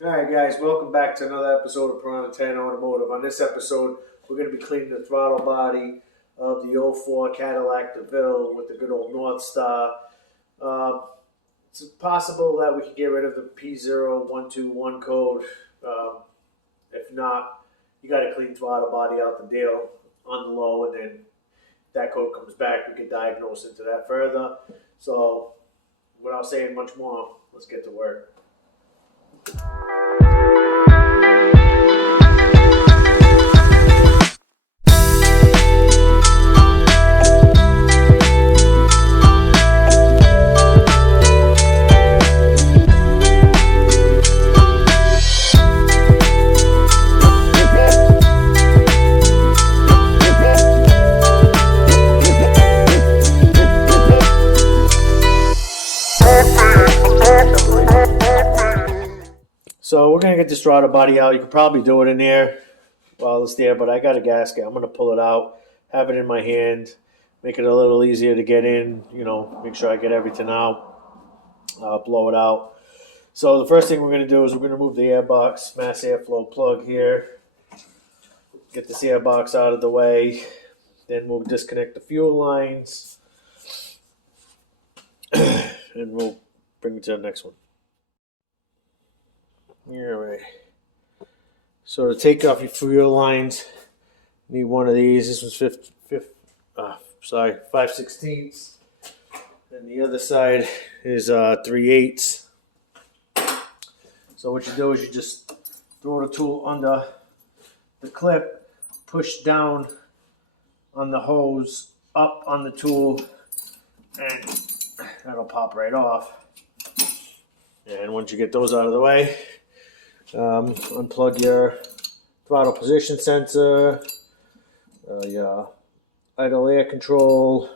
Alright guys, welcome back to another episode of Piranha 10 Automotive. On this episode, we're going to be cleaning the throttle body of the '04 Cadillac Deville with the good old North Star. It's possible that we can get rid of the P0121 code. If not, you got to clean throttle body out the deal on the low, and then if that code comes back, we can diagnose into that further. So, without saying much more, let's get to work. So we're going to get this throttle body out. You can probably do it in there while it's there, but I got a gasket. I'm going to pull it out, have it in my hand, make it a little easier to get in, make sure I get everything out, blow it out. So the first thing we're going to do is we're going to remove the airbox, mass airflow plug here, get this airbox out of the way, then we'll disconnect the fuel lines, and we'll bring it to the next one. Alright, so to take off your fuel lines, you need one of these. This one's 5/16, and the other side is 3/8. So what you do is you just throw the tool under the clip, push down on the hose, up on the tool, and that'll pop right off. And once you get those out of the way, unplug your throttle position sensor, your idle air control,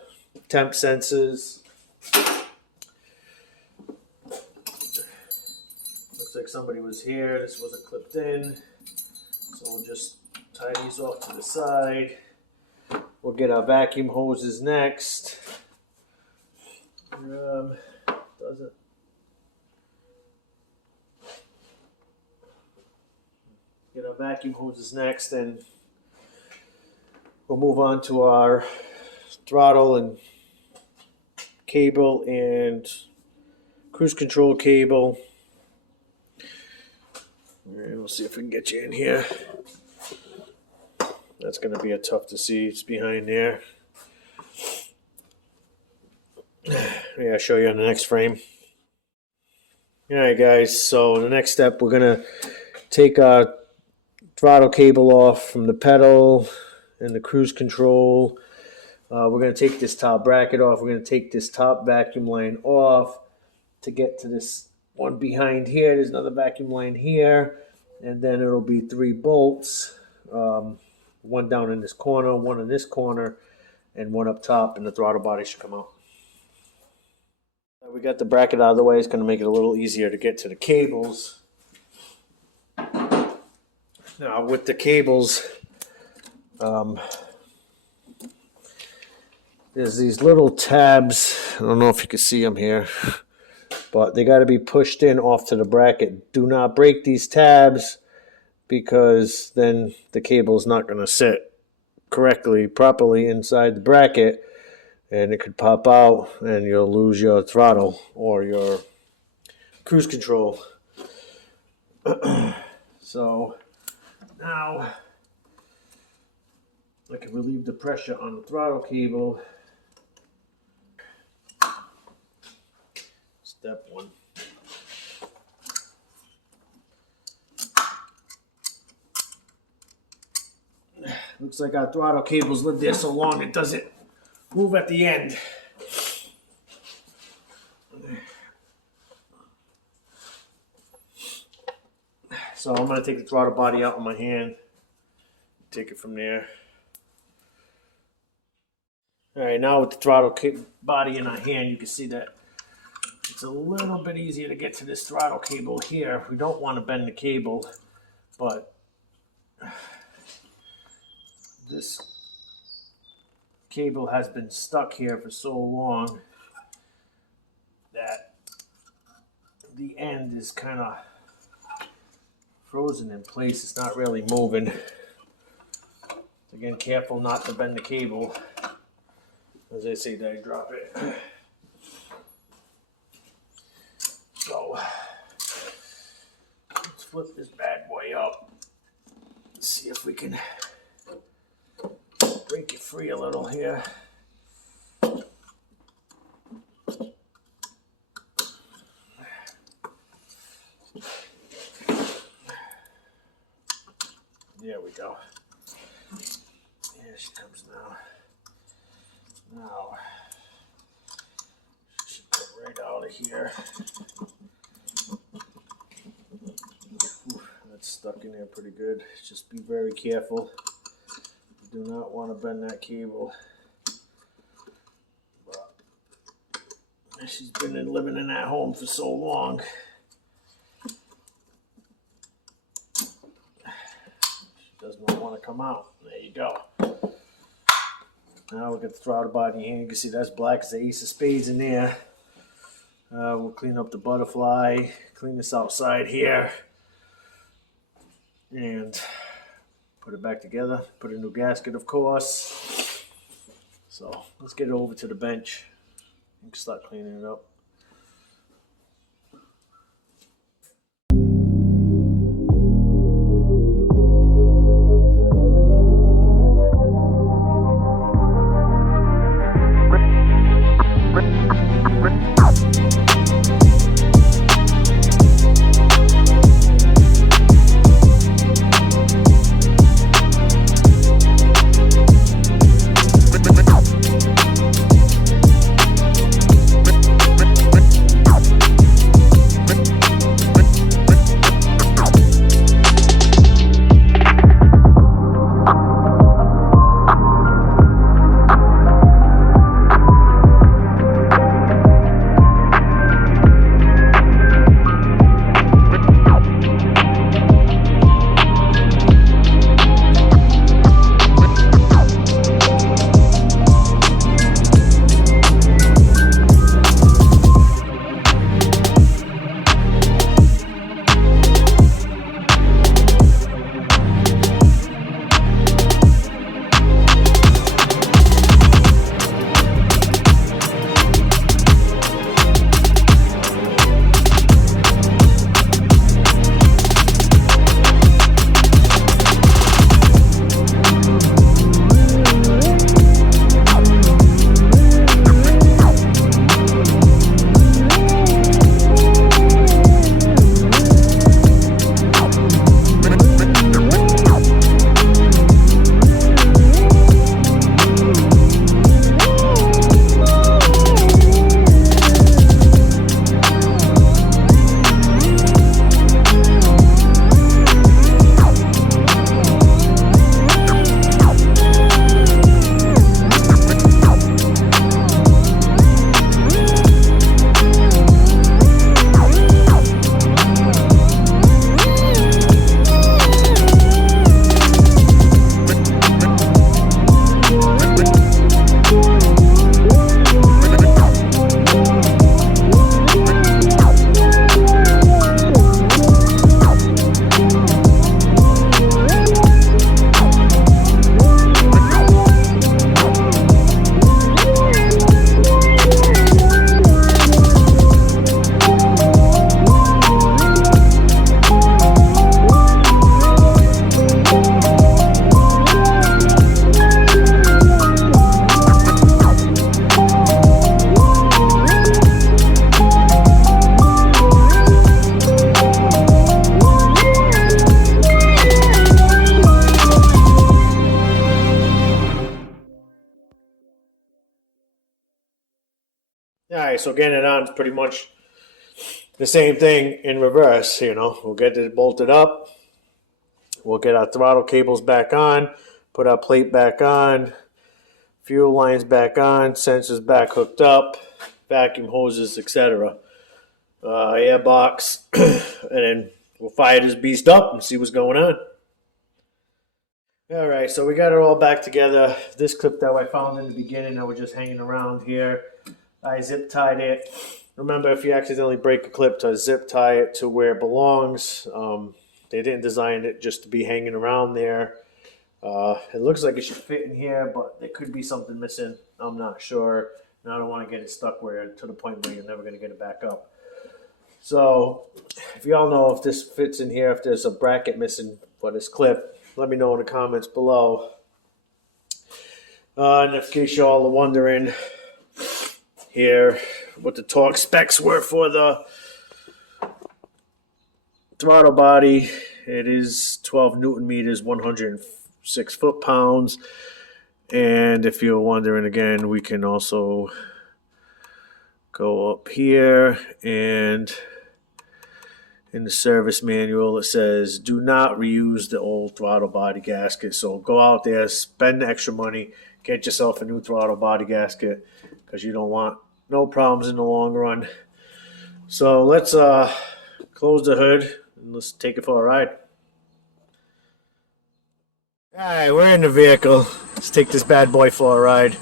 temp sensors. Looks like somebody was here. This wasn't clipped in, so we'll just tie these off to the side. We'll get our vacuum hoses next. Does it? Get our vacuum hoses next, and we'll move on to our throttle and cable and cruise control cable. And we'll see if we can get you in here. That's going to be tough to see. It's behind there. Yeah, I'll show you on the next frame. Alright guys, so the next step, we're going to take our throttle cable off from the pedal and the cruise control. We're going to take this top bracket off. We're going to take this top vacuum line off to get to this one behind here. There's another vacuum line here, and then it'll be 3 bolts, one down in this corner, one in this corner, and one up top, and the throttle body should come out. We got the bracket out of the way. It's going to make it a little easier to get to the cables. Now with the cables, there's these little tabs. I don't know if you can see them here, but they got to be pushed in off to the bracket. Do not break these tabs, because then the cable is not going to sit properly inside the bracket, and it could pop out and you'll lose your throttle or your cruise control. So now I can relieve the pressure on the throttle cable. Step 1. Looks like our throttle cables lived there so long it doesn't move at the end. So I'm going to take the throttle body out of my hand, take it from there. Alright, now with the throttle body in our hand, you can see that it's a little bit easier to get to this throttle cable here. We don't want to bend the cable, but this cable has been stuck here for so long that the end is kind of frozen in place. It's not really moving. Again, careful not to bend the cable. As I say, that I drop it. So let's flip this bad boy up. Let's see if we can break it free a little here. There we go. Here she comes now. Now, she should come right out of here. Whew, that's stuck in there pretty good. Just be very careful. You do not want to bend that cable. But she's been living in that home for so long. Does not want to come out. There you go. Now we'll get the throttle body in. You can see that's black as the ace of spades in there. We'll clean up the butterfly, clean this outside here, and put it back together. Put a new gasket, of course. So let's get it over to the bench and start cleaning it up. Alright, so getting it on is pretty much the same thing in reverse, you know. We'll get it bolted up. We'll get our throttle cables back on, put our plate back on, fuel lines back on, sensors back hooked up, vacuum hoses, etc. Air box, and then we'll fire this beast up and see what's going on. Alright, so we got it all back together. This clip that I found in the beginning that was just hanging around here, I zip tied it. Remember, if you accidentally break a clip, to zip tie it to where it belongs. they didn't design it just to be hanging around there. It looks like it should fit in here, but there could be something missing. I'm not sure. And I don't want to get it stuck to the point where you're never going to get it back up. So if y'all know if this fits in here, if there's a bracket missing for this clip, let me know in the comments below. And in case y'all are wondering here what the torque specs were for the throttle body, it is 12 Newton meters, 106 foot-pounds. And if you're wondering again, we can also go up here, and in the service manual it says do not reuse the old throttle body gasket. So go out there, spend the extra money, get yourself a new throttle body gasket, because you don't want no problems in the long run. So let's close the hood and let's take it for a ride. All right, we're in the vehicle. Let's take this bad boy for a ride.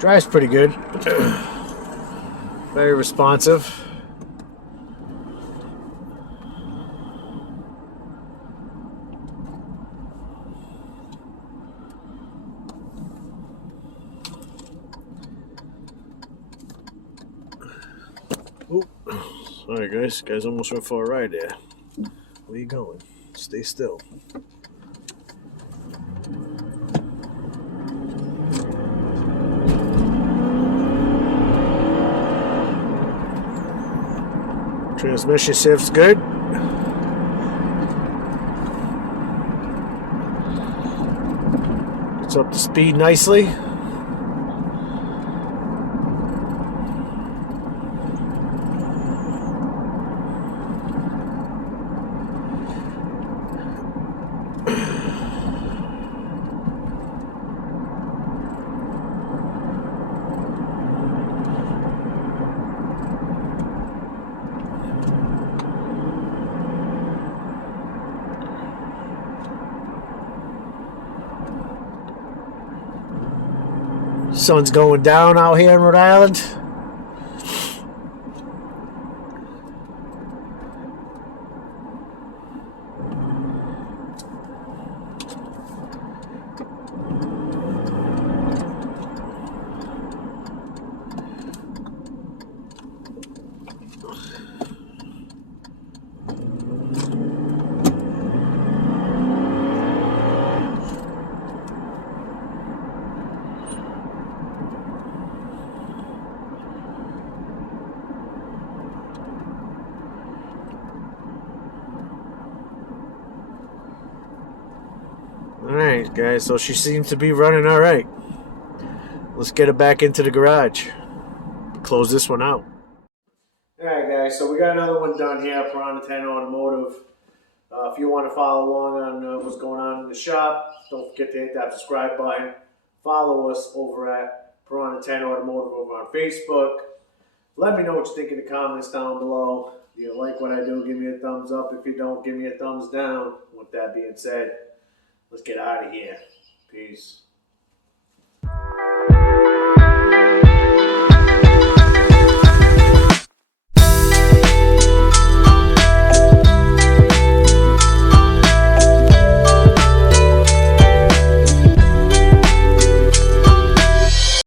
Drives pretty good. Very responsive. Ooh. Sorry guys almost went for a ride there. Where you going? Stay still. Transmission shift's good. It's up to speed nicely. Sun's going down out here in Rhode Island. Alright guys, so she seems to be running alright. Let's get her back into the garage. Close this one out. Alright guys, so we got another one done here, Piranha 10 Automotive. If you want to follow along on what's going on in the shop, don't forget to hit that subscribe button. Follow us over at Piranha 10 Automotive over on Facebook. Let me know what you think in the comments down below. If you like what I do, give me a thumbs up. If you don't, give me a thumbs down. With that being said, let's get out of here. Peace.